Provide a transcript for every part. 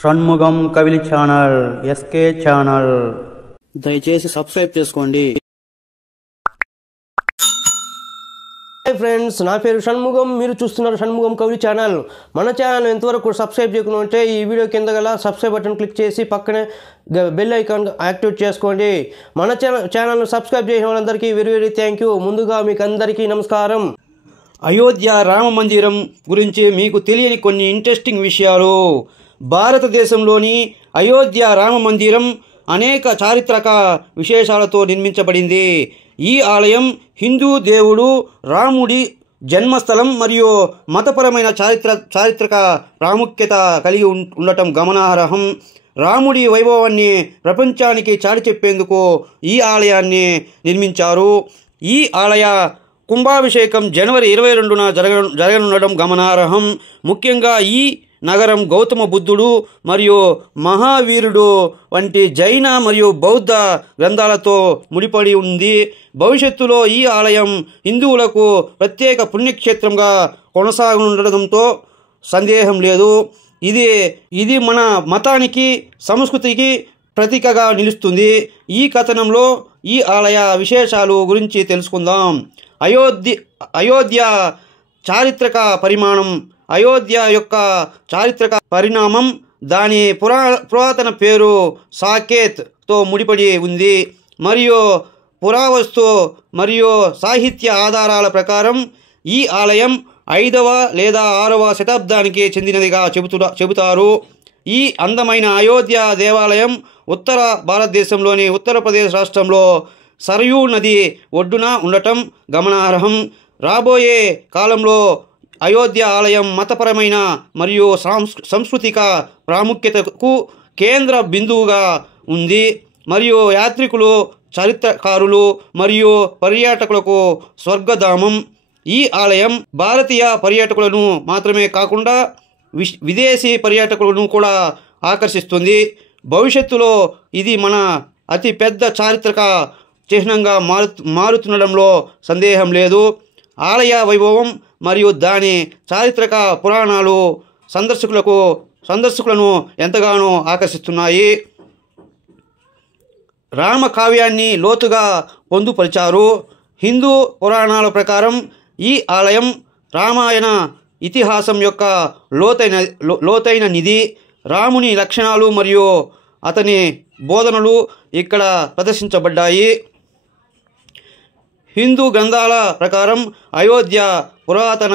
Shanmugam Kavili channel, SK channel. దయచేసి subscribe చేసుకోండి. Hi friends, నా పేరు షణ్ముగం. మీరు చూస్తున్నారు షణ్ముగం కవిలి ఛానల్. మన ఛానల్ ఎంతవరకు సబ్స్క్రైబ్ చేయకుండా ఉంటే ఈ వీడియో కింద గల సబ్స్క్రైబ్ బటన్ క్లిక్ చేసి పక్కనే బెల్ ఐకాన్ యాక్టివేట్ చేసుకోండి. మన ఛానల్ను సబ్స్క్రైబ్ చేసిన వాళ్ళందరికీ వెరీ వెరీ థ్యాంక్ యూ. ముందుగా మీకు అందరికీ నమస్కారం. అయోధ్య రామ మందిరం గురించి మీకు తెలియని కొన్ని ఇంట్రెస్టింగ్ విషయాలు. భారతదేశంలోని అయోధ్య రామ మందిరం అనేక చారిత్రక విశేషాలతో నిర్మించబడింది. ఈ ఆలయం హిందూ దేవుడు రాముడి జన్మస్థలం మరియు మతపరమైన చారిత్రక ప్రాముఖ్యత కలిగి ఉండటం గమనార్హం. రాముడి వైభవాన్ని ప్రపంచానికి చాటి చెప్పేందుకు ఈ ఆలయాన్ని నిర్మించారు. ఈ ఆలయ కుంభాభిషేకం జనవరి 22న జరగనుండడం గమనార్హం. ముఖ్యంగా ఈ నగరం గౌతమ బుద్ధుడు మరియు మహావీరుడు వంటి జైన మరియు బౌద్ధ గ్రంథాలతో ముడిపడి ఉంది. భవిష్యత్తులో ఈ ఆలయం హిందువులకు ప్రత్యేక పుణ్యక్షేత్రంగా కొనసాగనుండడంతో సందేహం లేదు. ఇది మన మతానికి సంస్కృతికి ప్రతీకగా నిలుస్తుంది. ఈ కథనంలో ఈ ఆలయ విశేషాలు గురించి తెలుసుకుందాం. అయోధ్య చారిత్రక పరిమాణం. అయోధ్య యొక్క చారిత్రక పరిణామం దాని పురాతన పేరు సాకేత్తో ముడిపడి ఉంది మరియు పురావస్తు మరియు సాహిత్య ఆధారాల ప్రకారం ఈ ఆలయం 5వ లేదా 6వ శతాబ్దానికి చెందినదిగా చెబుతారు. ఈ అందమైన అయోధ్య దేవాలయం ఉత్తర భారతదేశంలోని ఉత్తరప్రదేశ్ రాష్ట్రంలో సరయూ నది ఒడ్డున ఉండటం గమనార్హం. రాబోయే కాలంలో అయోధ్య ఆలయం మతపరమైన మరియు సాంస్కృతిక ప్రాముఖ్యతకు కేంద్ర బిందువుగా ఉంది మరియు యాత్రికులు, చరిత్రకారులు మరియు పర్యాటకులకు స్వర్గధామం. ఈ ఆలయం భారతీయ పర్యాటకులను మాత్రమే కాకుండా విదేశీ పర్యాటకులను కూడా ఆకర్షిస్తుంది. భవిష్యత్తులో ఇది మన అతి పెద్ద చారిత్రక చిహ్నంగా మారుతుండడంలో సందేహం లేదు. ఆలయ వైభవం మరియు దాని చారిత్రక పురాణాలు సందర్శకులను ఎంతగానో ఆకర్షిస్తున్నాయి. రామ కావ్యాన్ని లోతుగా పొందుపరిచారు. హిందూ పురాణాల ప్రకారం ఈ ఆలయం రామాయణ ఇతిహాసం యొక్క లోతైన నిధి. రాముని లక్షణాలు మరియు అతని బోధనలు ఇక్కడ ప్రదర్శించబడ్డాయి. హిందూ గ్రంథాల ప్రకారం అయోధ్య పురాతన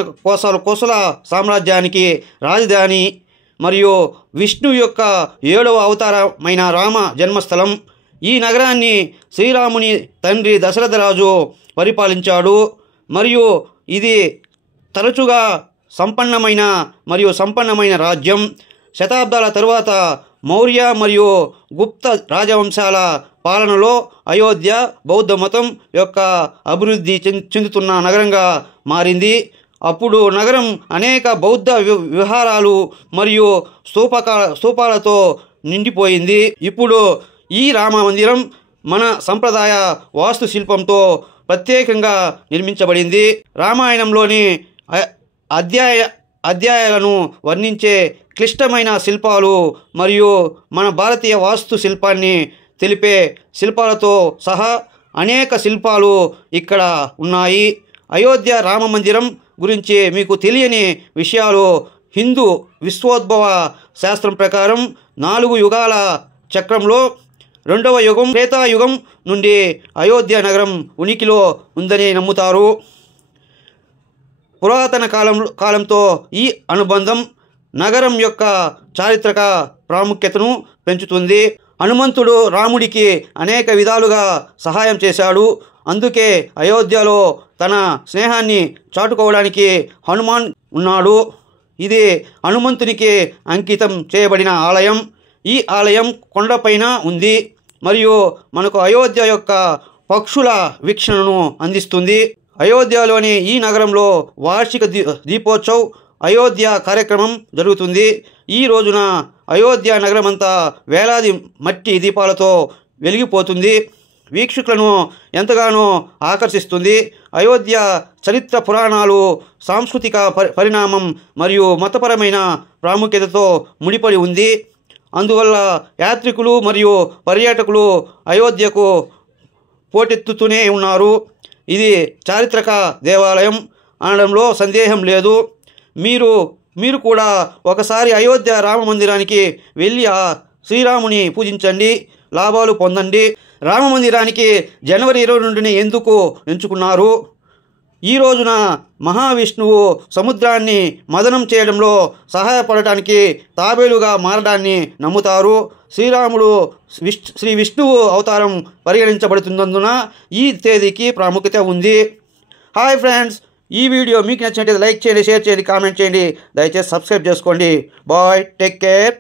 కోసల సామ్రాజ్యానికి రాజధాని మరియు విష్ణు యొక్క 7వ అవతారమైన రామ జన్మస్థలం. ఈ నగరాన్ని శ్రీరాముని తండ్రి దశరథరాజు పరిపాలించాడు మరియు ఇది తరచుగా సంపన్నమైన రాజ్యం. శతాబ్దాల తరువాత మౌర్య మరియు గుప్త రాజవంశాల పాలనలో అయోధ్య బౌద్ధ మతం యొక్క అభివృద్ధి చెందుతున్న నగరంగా మారింది. అప్పుడు నగరం అనేక బౌద్ధ విహారాలు మరియు స్తూపాలతో నిండిపోయింది. ఇప్పుడు ఈ రామ మందిరం మన సంప్రదాయ వాస్తుశిల్పంతో ప్రత్యేకంగా నిర్మించబడింది. రామాయణంలోని అధ్యాయాలను వర్ణించే క్లిష్టమైన శిల్పాలు మరియు మన భారతీయ వాస్తు శిల్పాన్ని తెలిపే శిల్పాలతో సహా అనేక శిల్పాలు ఇక్కడ ఉన్నాయి. అయోధ్య రామ మందిరం గురించి మీకు తెలియని విషయాలు. హిందూ విశ్వోద్భవ శాస్త్రం ప్రకారం 4 యుగాల చక్రంలో 2వ యుగం త్రేతాయుగం నుండి అయోధ్య నగరం ఉనికిలో ఉందని నమ్ముతారు. పురాతన కాలంతో ఈ అనుబంధం నగరం యొక్క చారిత్రక ప్రాముఖ్యతను పెంచుతుంది. హనుమంతుడు రాముడికి అనేక విధాలుగా సహాయం చేశాడు. అందుకే అయోధ్యలో తన స్నేహాన్ని చాటుకోవడానికి హనుమాన్ ఉన్నాడు. ఇది హనుమంతునికి అంకితం చేయబడిన ఆలయం. ఈ ఆలయం కొండపైన ఉంది మరియు మనకు అయోధ్య యొక్క పక్షుల వీక్షణను అందిస్తుంది. అయోధ్యలోని ఈ నగరంలో వార్షిక దీపోత్సవ్ అయోధ్య కార్యక్రమం జరుగుతుంది. ఈ రోజున అయోధ్య నగరమంతా వేలాది మట్టి దీపాలతో వెలిగిపోతుంది. వీక్షకులను ఎంతగానో ఆకర్షిస్తుంది. అయోధ్య చరిత్ర పురాణాలు, సాంస్కృతిక పరిణామం మరియు మతపరమైన ప్రాముఖ్యతతో ముడిపడి ఉంది. అందువల్ల యాత్రికులు మరియు పర్యాటకులు అయోధ్యకు పోటెత్తుతూనే ఉన్నారు. ఇది చారిత్రక దేవాలయం అనడంలో సందేహం లేదు. మీరు కూడా ఒకసారి అయోధ్య రామ మందిరానికి వెళ్ళి ఆ శ్రీరాముని పూజించండి, లాభాలు పొందండి. రామ మందిరానికి జనవరి 22ని ఎందుకు ఎంచుకున్నారు? ఈ రోజున మహావిష్ణువు సముద్రాన్ని మదనం చేయడంలో సహాయపడటానికి తాబేలుగా మారడాన్ని నమ్ముతారు. శ్రీరాముడు శ్రీ విష్ణువు అవతారం పరిగణించబడుతున్నందున ఈ తేదీకి ప్రాముఖ్యత ఉంది. హాయ్ ఫ్రెండ్స్, ఈ వీడియో మీకు నచ్చినట్లయితే లైక్ చేయండి, షేర్ చేయండి, కామెంట్ చేయండి. దయచేసి సబ్స్క్రైబ్ చేసుకోండి. Bye, take care.